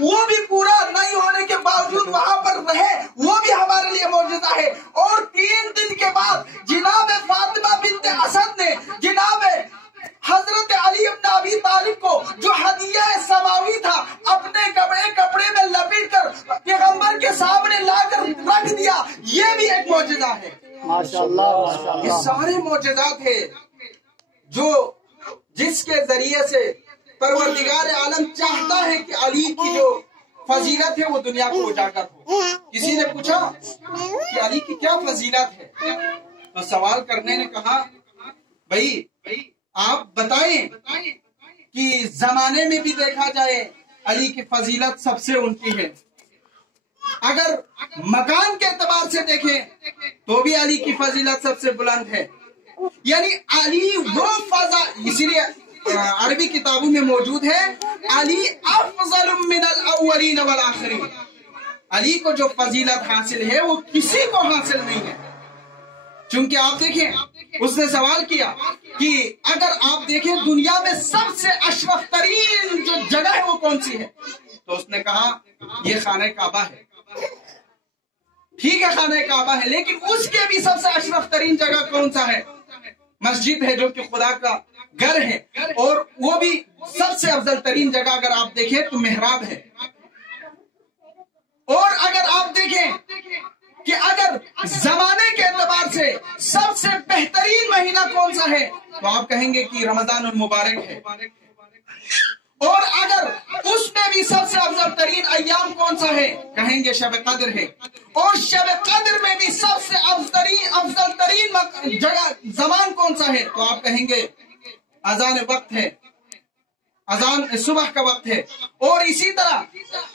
وہ بھی پورا نہیں ہونے کے باوجود وہاں پر رہے، وہ بھی ہمارے لیے معجزہ ہے۔ اور 3 دن کے بعد جناب فاطمہ بنت اسد نے جناب حضرت علی ابن ابی طالب کو جو ہدیہ سماوی تھا اپنے کپڑے میں لپیٹ کر پیغمبر کے سامنے لا کر رکھ دیا، یہ بھی ایک معجزہ ہے۔ ماشاءاللہ یہ سارے معجزات ہیں جو جس کے ذریعے سے پروردگار عالم چاہتا ہے کہ علی کی جو فضیلت ہے وہ دنیا کو اجاگر ہو۔ کسی نے پوچھا کہ علی کی کیا فضیلت ہے، تو سوال کرنے نے کہا بھائی آپ بتائیں کہ زمانے میں بھی دیکھا جائے علی کی فضیلت سب سے اونچی ہے، اگر مکان کے اعتبار سے دیکھیں تو بھی علی کی فضیلت سب سے بلند ہے۔ یعنی علی وہ اسی لیے عربی کتابوں میں موجود ہے علی افضل من الاولین والآخرین، علی کو جو فضیلت حاصل ہے وہ کسی کو حاصل نہیں ہے۔ چونکہ آپ دیکھیں اس نے سوال کیا کہ اگر آپ دیکھیں دنیا میں سب سے اشرف ترین جو جگہ ہے وہ کون سی ہے، تو اس نے کہا یہ خانہ کعبہ ہے۔ ٹھیک ہے خانہ کعبہ ہے، لیکن اس کے بھی سب سے اشرف ترین جگہ کون سا ہے؟ مسجد ہے جو کہ خدا کا گھر ہے، اور وہ بھی سب سے افضل ترین جگہ اگر آپ دیکھیں تو محراب ہے۔ اور اگر آپ دیکھیں کہ اگر زمانے کے اعتبار سے سب سے بہترین مہینہ کون سا ہے تو آپ کہیں گے کہ رمضان المبارک ہے، اور اگر اس میں بھی سب سے افضل ترین ایام کون سا ہے کہیں گے شب قدر ہے، اور شب قدر میں بھی سب سے افضل ترین جگہ زمان کون سا ہے تو آپ کہیں گے اذان وقت ہے، اذان صبح کا وقت ہے۔ اور اسی طرح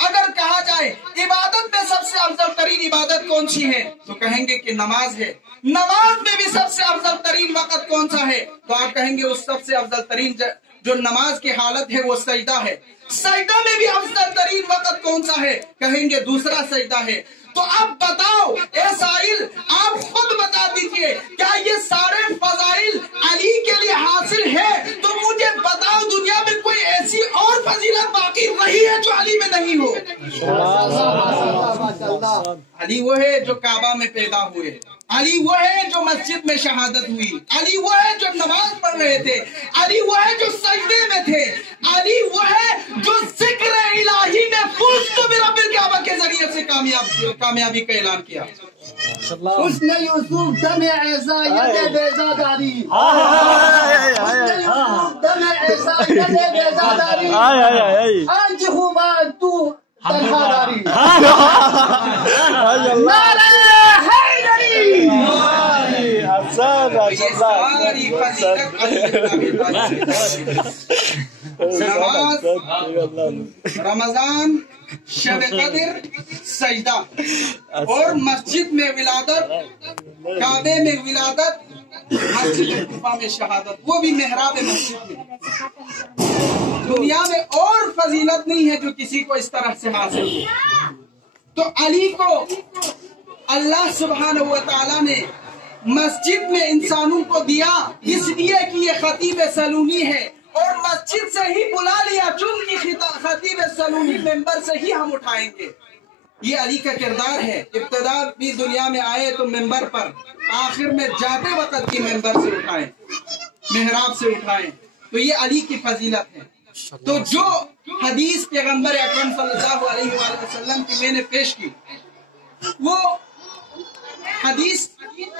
اگر کہا جائے عبادت میں سب سے افضل ترین عبادت کون سی ہے تو کہیں گے کہ نماز ہے، نماز میں بھی سب سے افضل ترین وقت کون سا ہے تو آپ کہیں گے اس سب سے افضل ترین جو نماز کی حالت ہے وہ سجدہ ہے، سجدہ میں بھی افضل ترین وقت کون سا ہے کہیں گے دوسرا سجدہ ہے۔ تو اب بتاؤ اے سائل آپ خود بتا دیجئے کیا یہ سارے فضائل علی کے لیے حاصل ہے؟ تو مجھے بتاؤ دنیا میں کوئی ایسی اور فضیلت باقی رہی ہے جو علی میں نہیں ہو؟ علی وہ ہے جو کعبہ میں پیدا ہوئے، علی وہ ہے جو مسجد میں شہادت ہوئی، علی وہ ہے جو نماز پڑھ رہے تھے، علی وہ ہے جو سجدے میں تھے، علی وہ ہے جو ذکر الہی میں فزت برب الکعبہ کے ذریعے سے کامیابی کا اعلان کیا۔ حسن یوسف دم عیسیٰ ید بیزاداری، حسن یوسف دم عیسیٰ ید بیزاداری، آنچ خوبان تو تنہا داری، نعرہ حیدری۔ رمضان، شب قدر، سجدہ، اور مسجد میں ولادت، کعبے میں ولادت، مسجد طیبہ میں شہادت، وہ بھی محراب مسجد میں۔ دنیا میں اور فضیلت نہیں ہے جو کسی کو اس طرح سے حاصل ہو۔ تو علی کو اللہ سبحانہ و تعالی نے مسجد میں انسانوں کو دیا اس لیے کہ یہ خطیب سلونی ہے، اور مسجد سے ہی بلا لیا چونکہ خطیب سلونی ممبر سے ہی ہم اٹھائیں گے۔ یہ علی کا کردار ہے، ابتدا بھی دنیا میں آئے تو ممبر پر، آخر میں جاتے وقت کی ممبر سے اٹھائیں، محراب سے اٹھائیں، تو یہ علی کی فضیلت ہے۔ تو جو حدیث پیغمبر اکرم صلی اللہ علیہ وآلہ وسلم کی میں نے پیش کی، وہ حدیث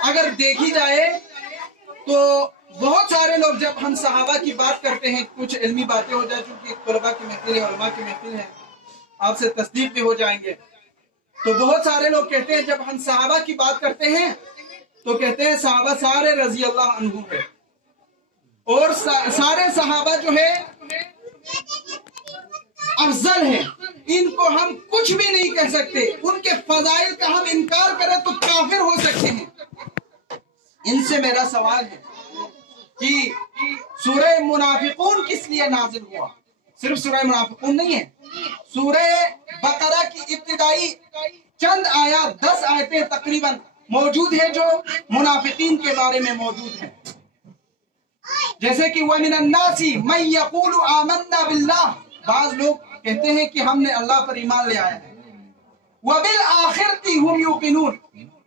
اگر دیکھی جائے تو بہت سارے لوگ جب ہم صحابہ کی بات کرتے ہیں، کچھ علمی باتیں ہو جائیں چونکہ طلباء کی محفل ہے، علماء کی محفل ہے، آپ سے تصدیق بھی ہو جائیں گے، تو بہت سارے لوگ کہتے ہیں جب ہم صحابہ کی بات کرتے ہیں تو کہتے ہیں صحابہ سارے رضی اللہ عنہ ہے، اور سارے صحابہ جو ہے افضل ہیں، ان کو ہم کچھ بھی نہیں کہہ سکتے، ان کے فضائل کا ہم انکار کریں تو کافر ہو سکتے ہیں۔ ان سے میرا سوال ہے کہ سورہ منافقون کس لیے نازل ہوا؟ صرف سورہ منافقون نہیں ہے، سورہ بقرہ کی ابتدائی چند آیات، 10 آیتیں تقریباً موجود ہیں جو منافقین کے بارے میں موجود ہیں، جیسے کہ وَمِنَ النَّاسِ مَن يَقُولُ آمَنَّا بِاللَّهِ، بعض لوگ कहते हैं कि हमने अल्लाह पर ईमान ले आया है। वबिल आखिरती हुम युकिनून,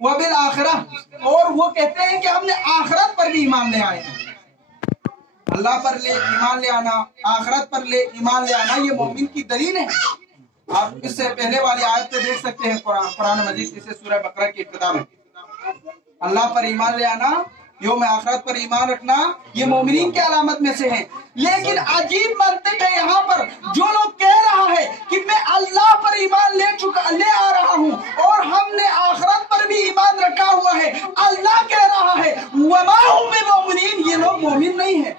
वबिल आखिरह, और वो कहते हैं कि हमने आखिरत पर भी ईमान ले आए हैं। अल्लाह पर ले ईमान ले आना, आखिरत पर ले ईमान ले आना, ये मोमिन की दलील है। आप इससे पहले वाली आयत पे देख सकते हैं कुरान मजीद से, सूरह बकरा की इब्तिदा में। अल्लाह पर ईमान ले आना, यौम आखिरत पर ईमान रखना, ये मोमिनीन की अलामत में से है। लेकिन अजीब मंतिक है यहाँ पर, जो लोग कह रहा है कि मैं अल्लाह पर ईमान ले आ रहा हूँ और हमने आखिरत पर भी ईमान रखा हुआ है। अल्लाह कह रहा है वमा हुम बिमुमिनीन, ये लोग मोमिन नहीं है।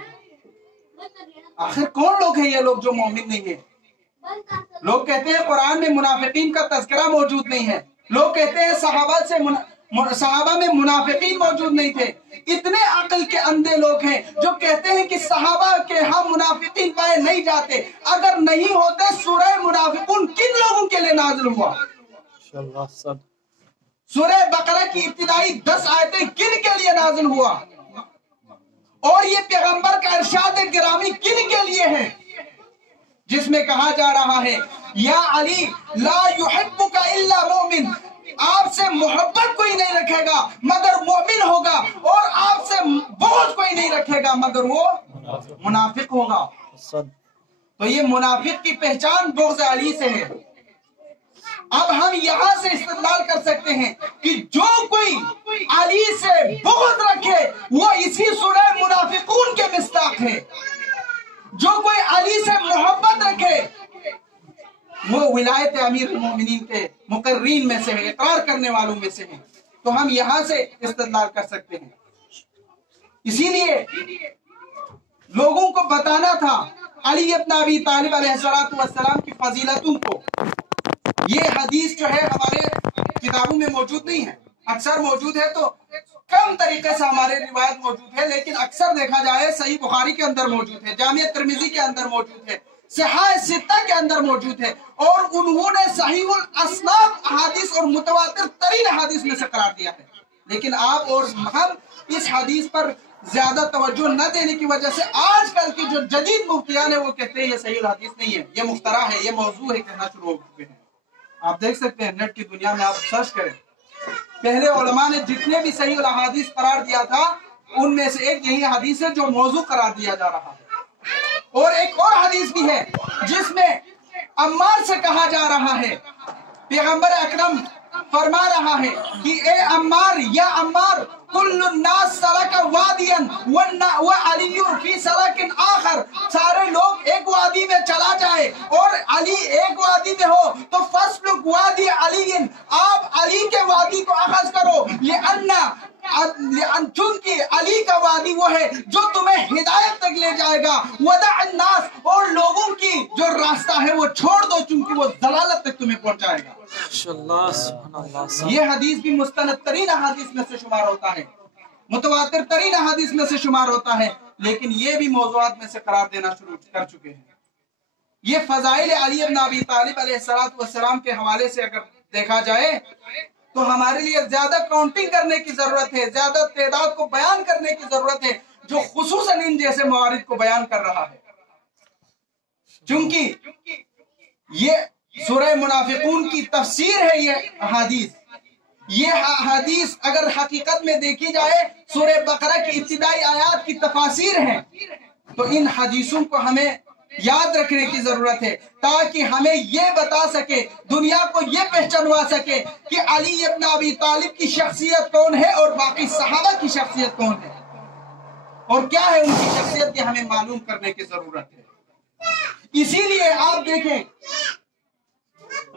आखिर कौन लोग हैं ये लोग जो मोमिन नहीं है? लोग कहते हैं कुरान में मुनाफिकीन का तज़किरा मौजूद नहीं है। लोग कहते हैं सहाबा में मुनाफिकीन मौजूद नहीं थे। इतने अक्ल के अंधे लोग हैं जो कहते हैं कि सहाबा के हम मुनाफिकीन पाए नहीं जाते। अगर नहीं होते सूरह मुनाफिकून किन लोगों के लिए नाज़िल हुआ? सूरह बकरा की इब्तिदाई 10 आयतें किन के लिए नाज़िल हुआ? और ये पैगंबर का इरशाद गिरामी किन के लिए है? जिसमें कहा जा रहा है या अली ला युहिब्बुका इल्ला मोमिन, आपसे मोहब्बत कोई नहीं रखेगा मगर मोमिन होगा, और आपसे बुग़्ज़ कोई नहीं रखेगा मगर वो मुनाफिक होगा। तो ये मुनाफिक की पहचान बुग़्ज़ अली से है। अब हम यहाँ से इस्तेदलाल कर सकते हैं कि जो कोई अली से बुग़्ज़ रखे वो इसी सूरह मुनाफिकून के मिस्ताक है। जो कोई अली से मोहब्बत रखे वो विलायत अमीर मोमिनीन के मुकर्रीन में से है, इकरार करने वालों में से है। तो हम यहाँ से इस्तेदलाल कर सकते हैं। इसीलिए लोगों को बताना था अली इब्न अबी तालिब अलैहिस्सलातु वस्सलाम की फजीलतों को। ये हदीस जो है हमारे किताबों में मौजूद नहीं है, अक्सर मौजूद है तो कम तरीके से हमारे रिवायत मौजूद है, लेकिन अक्सर देखा जाए सही बुखारी के अंदर मौजूद है, जामिया तिर्मिज़ी के अंदर मौजूद है, सहाह सित्ता के अंदर मौजूद है, और उन्होंने सहीहुल असनाद अहादीस और मुतवातिर तरीन अहादीस में से करार दिया है। लेकिन आप और हम इस हदीस पर ज्यादा तवज्जो न देने की वजह से आजकल की जो जदीद मुफ्तियान है वो कहते हैं ये सही हदीस नहीं है, ये मुख्तरा है, ये मौजू है, कहना शुरू हो चुके हैं। आप देख सकते हैं नेट की दुनिया में, आप सर्च करें, पहले उलमा ने जितने भी सही हदीस करार दिया था उनमें से एक यही हदीस है जो मौजू करार दिया जा रहा है। और एक और हदीस भी है जिसमें अम्मार से कहा जा रहा है, पैगंबर अकरम फरमा रहा है कि ए अम्मार, या अम्मार, कुल्लुन नास सलका वादियन व अलीयुन फी सलकिन आखर, सारे लोग एक वादी में चला जाए और अली एक वादी में हो तो फस्लुक वादी अलीन, आप अली के वादी को अखज़ करो, चूंकि अली का वादी वो है जो तुम्हें हिदायत तक ले जाएगा, वदअन नास, और लोगों की जो रास्ता है वो छोड़ दो चूंकि वो दलालत तक तुम्हें पहुंचाएगा। ये हदीस भी मुस्तनद तरीन हदीस में से शुमार होता है, मुतवातिर तरीन हदीस में से शुमार होता है, लेकिन ये भी मौज़ूआत में से करार देना शुरू कर चुके हैं। ये फज़ाइल अली इब्न अबी तालिब अलैहिस्सलातु वस्सलाम के हवाले से अगर देखा जाए तो हमारे लिए ज्यादा काउंटिंग करने की जरूरत है, ज्यादा तादाद को बयान करने की जरूरत है जो खुसूसन इन जैसे मवारिद को बयान कर रहा है। चूंकि ये सूरह मुनाफिकून की तफसीर है, ये हदीस अगर हकीकत में देखी जाए सूरह बकरा की इब्तिदाई आयात की तफासीर है, तो इन हदीसों को हमें याद रखने की जरूरत है ताकि हमें ये बता सके, दुनिया को ये पहचानवा सके कि अली इब्न अबी तालिब की शख्सियत कौन है और बाकी सहाबा की शख्सियत कौन है, और क्या है उनकी शख्सियत, ये हमें मालूम करने की जरूरत है। इसीलिए आप देखें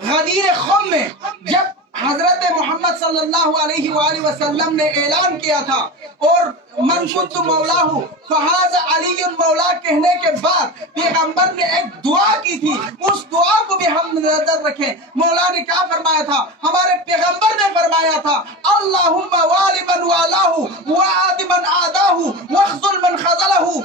गदीर ख़ुम में जब हजरत मोहम्मद सल्लल्लाहु अलैहि वसल्लम ने ऐलान किया था और मन कुन्तु मौलाहु फहाज़ा अलीयुन मौला कहने के बाद पैगंबर ने एक दुआ की थी, उस दुआ को भी हम नजर रखें। मौला ने क्या फरमाया था? हमारे पैगंबर ने फरमाया था अल्लाहुम्मा वाली मन वालाहु व आदि मन आदाहु वख्ज़ुल मन खज़लहु।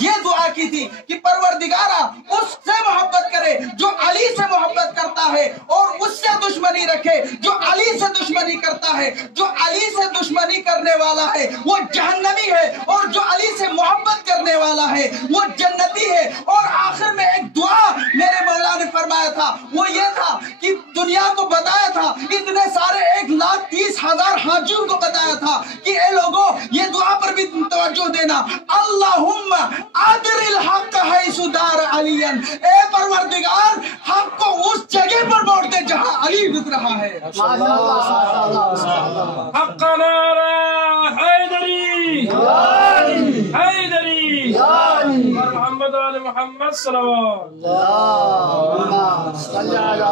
ये दुआ की थी कि परवरदिगारा उससे मोहब्बत करे जो अली से मोहब्बत करता है और उससे दुश्मनी रखे जो अली से दुश्मनी करता है। जो अली से दुश्मनी करने वाला है वो जहन्नमी है और जो अली से मोहब्बत करने वाला है वो जन्नती है। और आखिर में एक दुआ मेरे मौला ने फरमाया تھا وہ یہ تھا کہ دنیا کو بتایا تھا، اتنے سارے 1,30,000 حاجیوں کو بتایا تھا کہ اے لوگوں یہ دعا پر بھی توجہ دینا، اللہم ادر الحق حیث دار علی، اے پروردگار حق کو اس جگہ پر موڑ دے جہاں علی رک رہا ہے۔ حق نعرہ حیدری حیدری محمد آل محمد صلوات۔ اللہم صلی علی